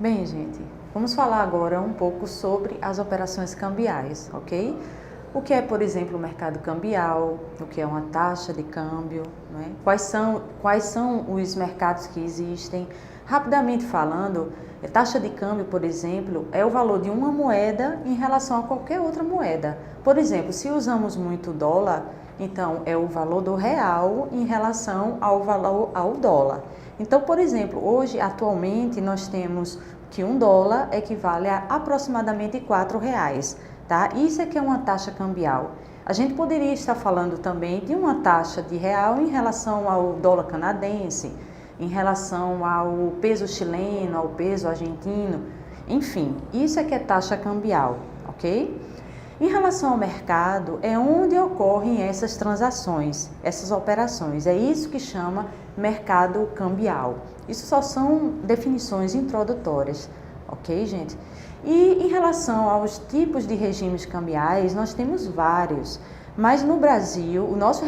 Bem, gente, vamos falar agora um pouco sobre as operações cambiais, ok? O que é, por exemplo, o mercado cambial, o que é uma taxa de câmbio, né? Quais são os mercados que existem? Rapidamente falando, a taxa de câmbio, por exemplo, é o valor de uma moeda em relação a qualquer outra moeda. Por exemplo, se usamos muito dólar, então é o valor do real em relação ao valor ao dólar. Então, por exemplo, hoje, atualmente, nós temos que um dólar equivale a aproximadamente R$4, tá? Isso é que é uma taxa cambial. A gente poderia estar falando também de uma taxa de real em relação ao dólar canadense, em relação ao peso chileno, ao peso argentino, enfim, isso é que é taxa cambial, ok? Em relação ao mercado, é onde ocorrem essas transações, essas operações. É isso que chama mercado cambial. Isso só são definições introdutórias, ok, gente? E em relação aos tipos de regimes cambiais, nós temos vários. Mas no Brasil, o nosso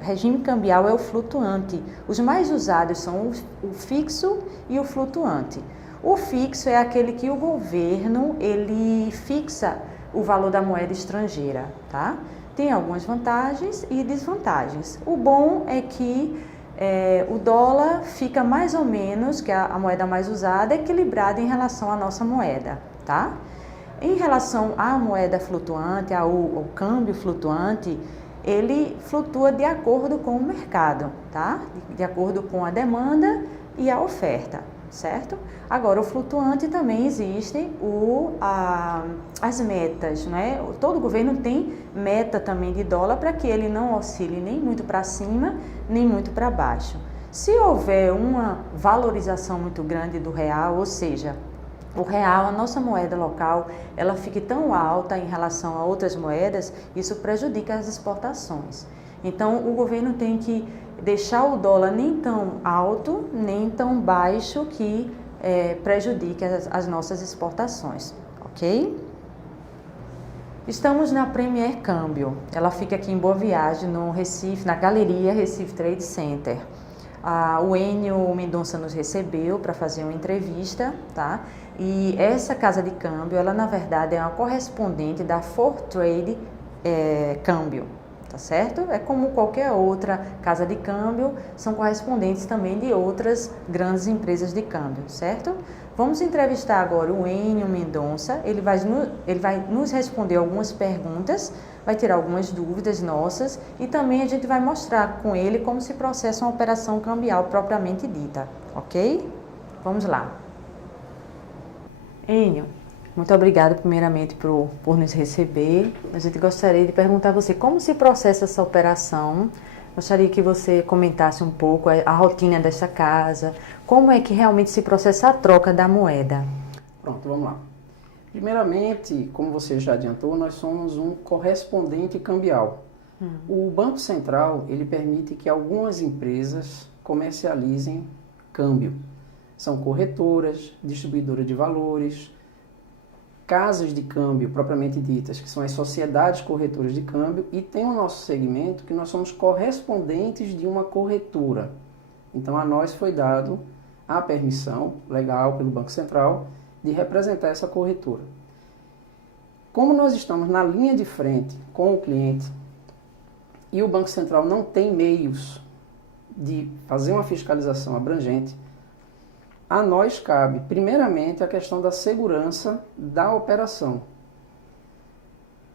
regime cambial é o flutuante. Os mais usados são o fixo e o flutuante. O fixo é aquele que o governo ele fixa o valor da moeda estrangeira, tá? Tem algumas vantagens e desvantagens. O bom é que o dólar fica mais ou menos, que é a moeda mais usada, equilibrada em relação à nossa moeda, tá? Em relação à moeda flutuante, ao câmbio flutuante, ele flutua de acordo com o mercado, tá? De acordo com a demanda e a oferta, certo? Agora, o flutuante também existe as metas, né? Todo governo tem meta também de dólar para que ele não oscile nem muito para cima, nem muito para baixo. Se houver uma valorização muito grande do real, ou seja, o real, a nossa moeda local, ela fique tão alta em relação a outras moedas, isso prejudica as exportações. Então, o governo tem que deixar o dólar nem tão alto, nem tão baixo que prejudique as nossas exportações, ok? Estamos na Premier Câmbio, ela fica aqui em Boa Viagem, no Recife, na Galeria Recife Trade Center. O Enio Mendonça nos recebeu para fazer uma entrevista, tá? E essa casa de câmbio, ela na verdade é uma correspondente da Fortrade Câmbio, tá certo? É como qualquer outra casa de câmbio, são correspondentes também de outras grandes empresas de câmbio, certo? Vamos entrevistar agora o Enio Mendonça, ele vai nos responder algumas perguntas, vai tirar algumas dúvidas nossas e também a gente vai mostrar com ele como se processa uma operação cambial propriamente dita, ok? Vamos lá. Enio, muito obrigada primeiramente por nos receber. A gente gostaria de perguntar a você como se processa essa operação. Gostaria que você comentasse um pouco a rotina dessa casa, como é que realmente se processa a troca da moeda. Pronto, vamos lá. Primeiramente, como você já adiantou, nós somos um correspondente cambial. O Banco Central, ele permite que algumas empresas comercializem câmbio. São corretoras, distribuidoras de valores, casas de câmbio propriamente ditas, que são as sociedades corretoras de câmbio, e tem o nosso segmento que nós somos correspondentes de uma corretora. Então a nós foi dado a permissão legal pelo Banco Central de representar essa corretora. Como nós estamos na linha de frente com o cliente e o Banco Central não tem meios de fazer uma fiscalização abrangente, a nós cabe, primeiramente, a questão da segurança da operação.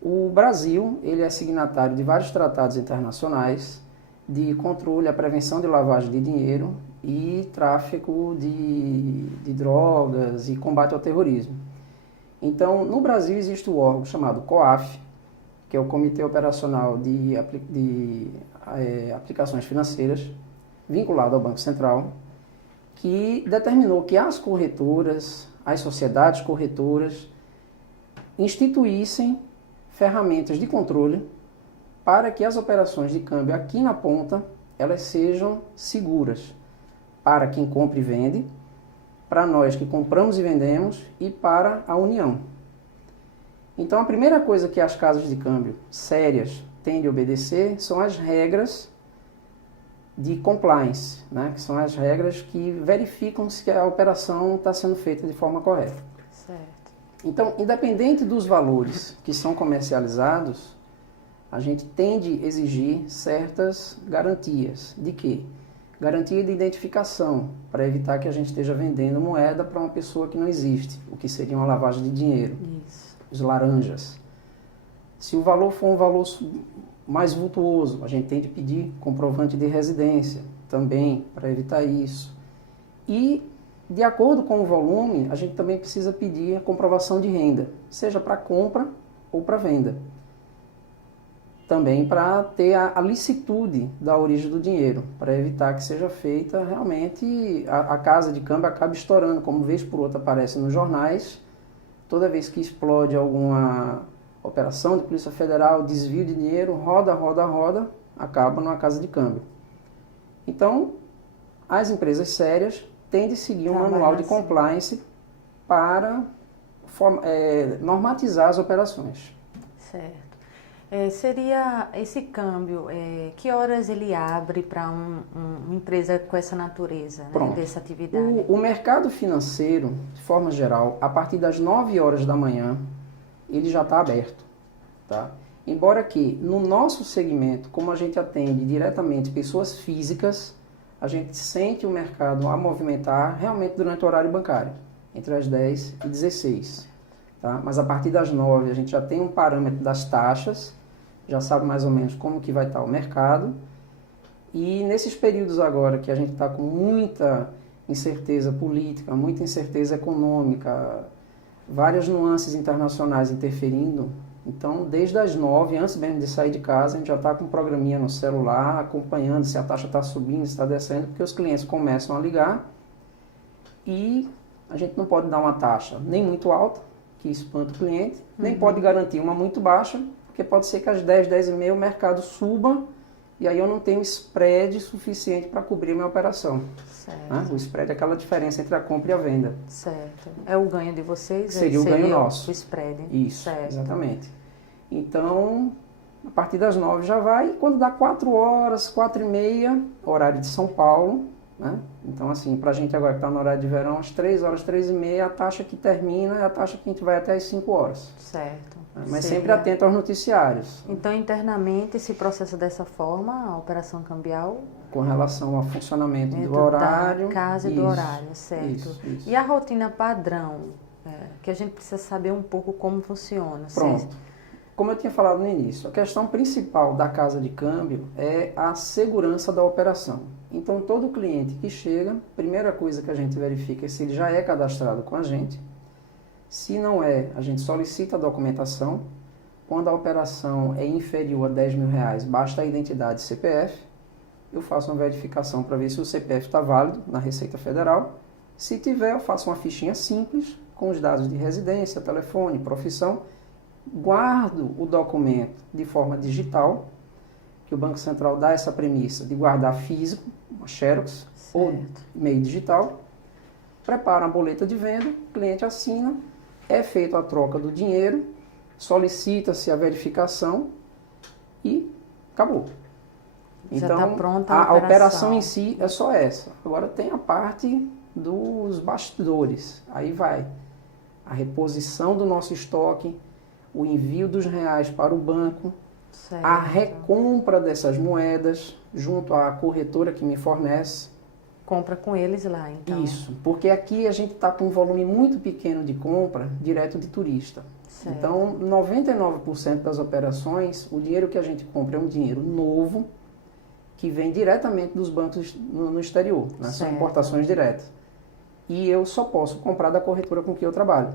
O Brasil, ele é signatário de vários tratados internacionais de controle à prevenção de lavagem de dinheiro e tráfico de drogas e combate ao terrorismo. Então, no Brasil existe o órgão chamado COAF, que é o Comitê Operacional de Aplicações Financeiras, vinculado ao Banco Central, que determinou que as corretoras, as sociedades corretoras, instituíssem ferramentas de controle para que as operações de câmbio aqui na ponta, elas sejam seguras para quem compra e vende, para nós que compramos e vendemos e para a União. Então, a primeira coisa que as casas de câmbio sérias têm de obedecer são as regras de compliance, né? Que são as regras que verificam se a operação está sendo feita de forma correta. Certo. Então, independente dos valores que são comercializados, a gente tende a exigir certas garantias. De quê? Garantia de identificação, para evitar que a gente esteja vendendo moeda para uma pessoa que não existe, o que seria uma lavagem de dinheiro. Isso. Os laranjas. Se o valor for um valor mais vultuoso, a gente tem de pedir comprovante de residência também, para evitar isso. E, de acordo com o volume, a gente também precisa pedir a comprovação de renda, seja para compra ou para venda. Também para ter a licitude da origem do dinheiro, para evitar que seja feita realmente, a casa de câmbio acabe estourando, como vez por outra aparece nos jornais, toda vez que explode alguma operação de Polícia Federal, desvio de dinheiro, roda, acaba numa casa de câmbio. Então, as empresas sérias têm de seguir um manual de compliance para normatizar as operações. Certo. Seria esse câmbio, que horas ele abre para uma empresa com essa natureza, né, dessa atividade? O mercado financeiro, de forma geral, a partir das 9 horas da manhã, ele já está aberto. Tá? Embora que, no nosso segmento, como a gente atende diretamente pessoas físicas, a gente sente o mercado a movimentar realmente durante o horário bancário, entre as 10 e 16. Tá? Mas a partir das 9 a gente já tem um parâmetro das taxas, já sabe mais ou menos como que vai estar o mercado. E nesses períodos agora que a gente está com muita incerteza política, muita incerteza econômica, várias nuances internacionais interferindo, então desde as 9, antes mesmo de sair de casa, a gente já está com um programinha no celular, acompanhando se a taxa está subindo, se está descendo, porque os clientes começam a ligar e a gente não pode dar uma taxa nem muito alta, que espanta o cliente, nem pode garantir uma muito baixa, porque pode ser que às 10, 10 e meia o mercado suba e aí eu não tenho spread suficiente para cobrir a minha operação. Né? O spread é aquela diferença entre a compra e a venda. Certo. É o ganho de vocês? Seria o ganho nosso. O spread. Isso, certo. Exatamente. Então, a partir das 9 já vai, e quando dá 4 horas, 4 e meia, horário de São Paulo, né? Então, assim, para a gente agora que está no horário de verão, às 3 horas, 3 e meia, a taxa que termina é a taxa que a gente vai até às 5 horas. Certo. Mas sempre atento aos noticiários. Então, internamente, se processa dessa forma, a operação cambial? Com relação ao funcionamento do horário. Da casa e do horário, certo. Isso. E a rotina padrão, que a gente precisa saber um pouco como funciona. Pronto. Como eu tinha falado no início, a questão principal da casa de câmbio é a segurança da operação. Então, todo cliente que chega, primeira coisa que a gente verifica é se ele já é cadastrado com a gente. Se não é, a gente solicita a documentação. Quando a operação é inferior a R$10 mil, basta a identidade CPF. Eu faço uma verificação para ver se o CPF está válido na Receita Federal. Se tiver, eu faço uma fichinha simples com os dados de residência, telefone, profissão. Guardo o documento de forma digital, que o Banco Central dá essa premissa de guardar físico, uma xerox, ou meio digital. Preparo a boleta de venda, o cliente assina, é feita a troca do dinheiro, solicita-se a verificação e acabou. Já então, tá pronta a operação em si é só essa. Agora tem a parte dos bastidores. Aí vai a reposição do nosso estoque, o envio dos reais para o banco, a recompra dessas moedas junto à corretora que me fornece. Compra com eles lá, então. Isso, porque aqui a gente está com um volume muito pequeno de compra direto de turista. Certo. Então, 99% das operações, o dinheiro que a gente compra é um dinheiro novo, que vem diretamente dos bancos no exterior, né? São importações diretas. E eu só posso comprar da corretora com que eu trabalho.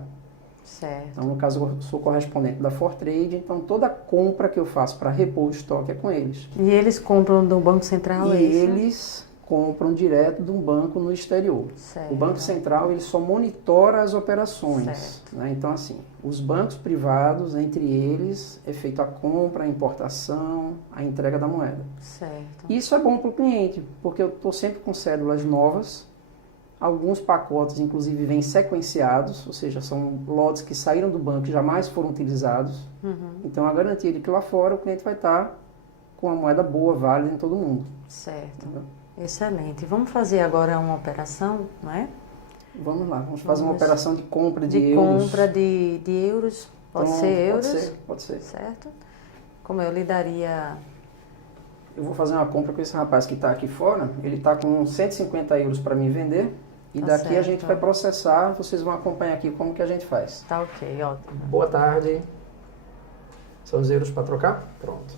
Certo. Então, no caso, eu sou correspondente da Fortrade, então toda compra que eu faço para repor o estoque é com eles. E eles compram do Banco Central, e eles compram direto de um banco no exterior. Certo. O Banco Central ele só monitora as operações. Né? Então, assim, os bancos privados, entre eles, é feita a compra, a importação, a entrega da moeda. Certo. Isso é bom para o cliente, porque eu estou sempre com cédulas novas. Alguns pacotes, inclusive, vêm sequenciados, ou seja, são lotes que saíram do banco e jamais foram utilizados. Então, a garantia de que lá fora o cliente vai estar com a moeda boa, válida em todo mundo. Certo. Entendeu? Excelente. Vamos fazer agora uma operação, não é? Vamos lá, vamos fazer uma operação de compra de euros. De compra de euros. Pode Então, ser euros? Pode ser. Certo. Como eu lidaria... Eu vou fazer uma compra com esse rapaz que está aqui fora. Ele está com 150 euros para me vender. E Tá daqui a certo. gente vai processar. Vocês vão acompanhar aqui como que a gente faz. Tá ok, ótimo. Boa tarde. São os euros para trocar? Pronto.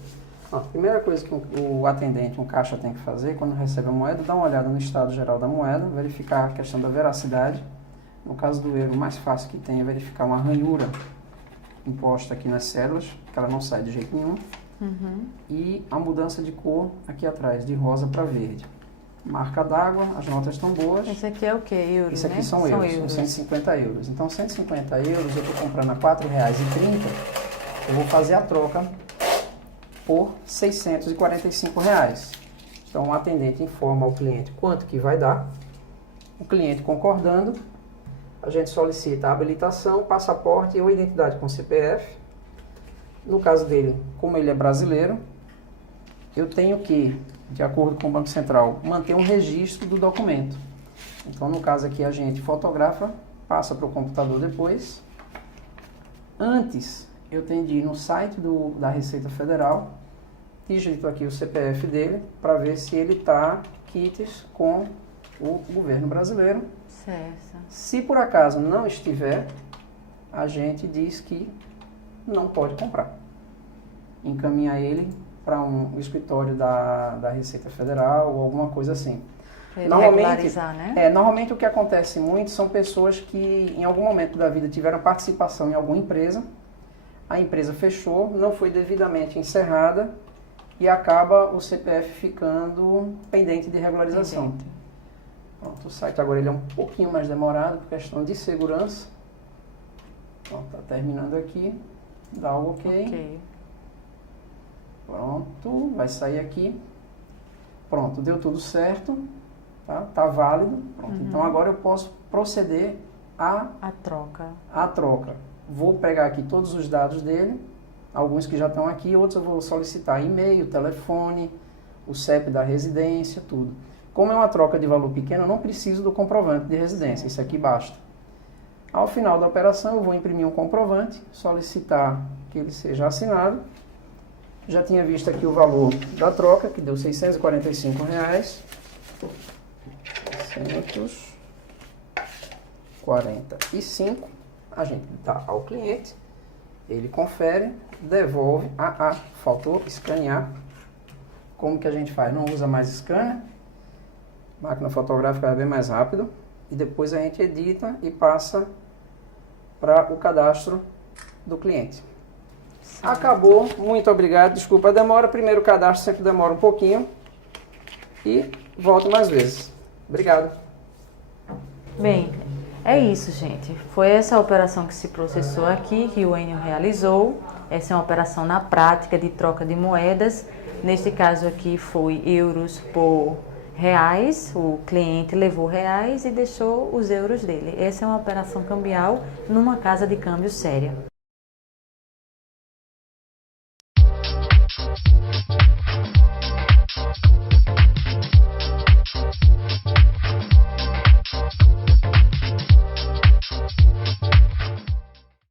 A primeira coisa que o atendente, um caixa, tem que fazer quando recebe a moeda, dar uma olhada no estado geral da moeda, verificar a questão da veracidade. No caso do euro, o mais fácil que tem é verificar uma ranhura imposta aqui nas cédulas, que ela não sai de jeito nenhum. E a mudança de cor aqui atrás, de rosa para verde. Marca d'água, as notas estão boas. Esse aqui é o quê? Euros, Isso aqui né? são euros, são 150 euros. Então, 150 euros eu estou comprando a R$ 4,30, eu vou fazer a troca por R$ 645. Então, o atendente informa ao cliente quanto que vai dar. O cliente concordando, a gente solicita a habilitação, passaporte ou identidade com CPF. No caso dele, como ele é brasileiro, eu tenho que, de acordo com o Banco Central, manter um registro do documento. Então, no caso aqui, a gente fotografa, passa para o computador depois. Antes, eu tenho de ir no site da Receita Federal, digito aqui o CPF dele, para ver se ele está quites com o governo brasileiro. Certo. Se por acaso não estiver, a gente diz que não pode comprar. Encaminha ele para um escritório da Receita Federal ou alguma coisa assim. Normalmente o que acontece muito são pessoas que em algum momento da vida tiveram participação em alguma empresa, a empresa fechou, não foi devidamente encerrada e acaba o CPF ficando pendente de regularização. Pronto, o site agora ele é um pouquinho mais demorado por questão de segurança. Pronto, está terminando aqui. Dá o ok. Pronto, vai sair aqui. Pronto, deu tudo certo. Tá válido. Pronto, então agora eu posso proceder à troca. Vou pegar aqui todos os dados dele, alguns que já estão aqui, outros eu vou solicitar e-mail, telefone, o CEP da residência, tudo. Como é uma troca de valor pequeno, eu não preciso do comprovante de residência, isso aqui basta. Ao final da operação, eu vou imprimir um comprovante, solicitar que ele seja assinado. Já tinha visto aqui o valor da troca, que deu R$ 645. 645. A gente dá ao cliente, ele confere, devolve. Faltou escanear. Como que a gente faz? Não usa mais scanner. Máquina fotográfica é bem mais rápido. E depois a gente edita e passa para o cadastro do cliente. Acabou, muito obrigado, desculpa a demora, primeiro cadastro sempre demora um pouquinho e volto mais vezes. Obrigado. Bem, é isso, gente. Foi essa operação que se processou aqui, que o Enio realizou. Essa é uma operação na prática de troca de moedas. Neste caso aqui foi euros por reais, o cliente levou reais e deixou os euros dele. Essa é uma operação cambial numa casa de câmbio séria.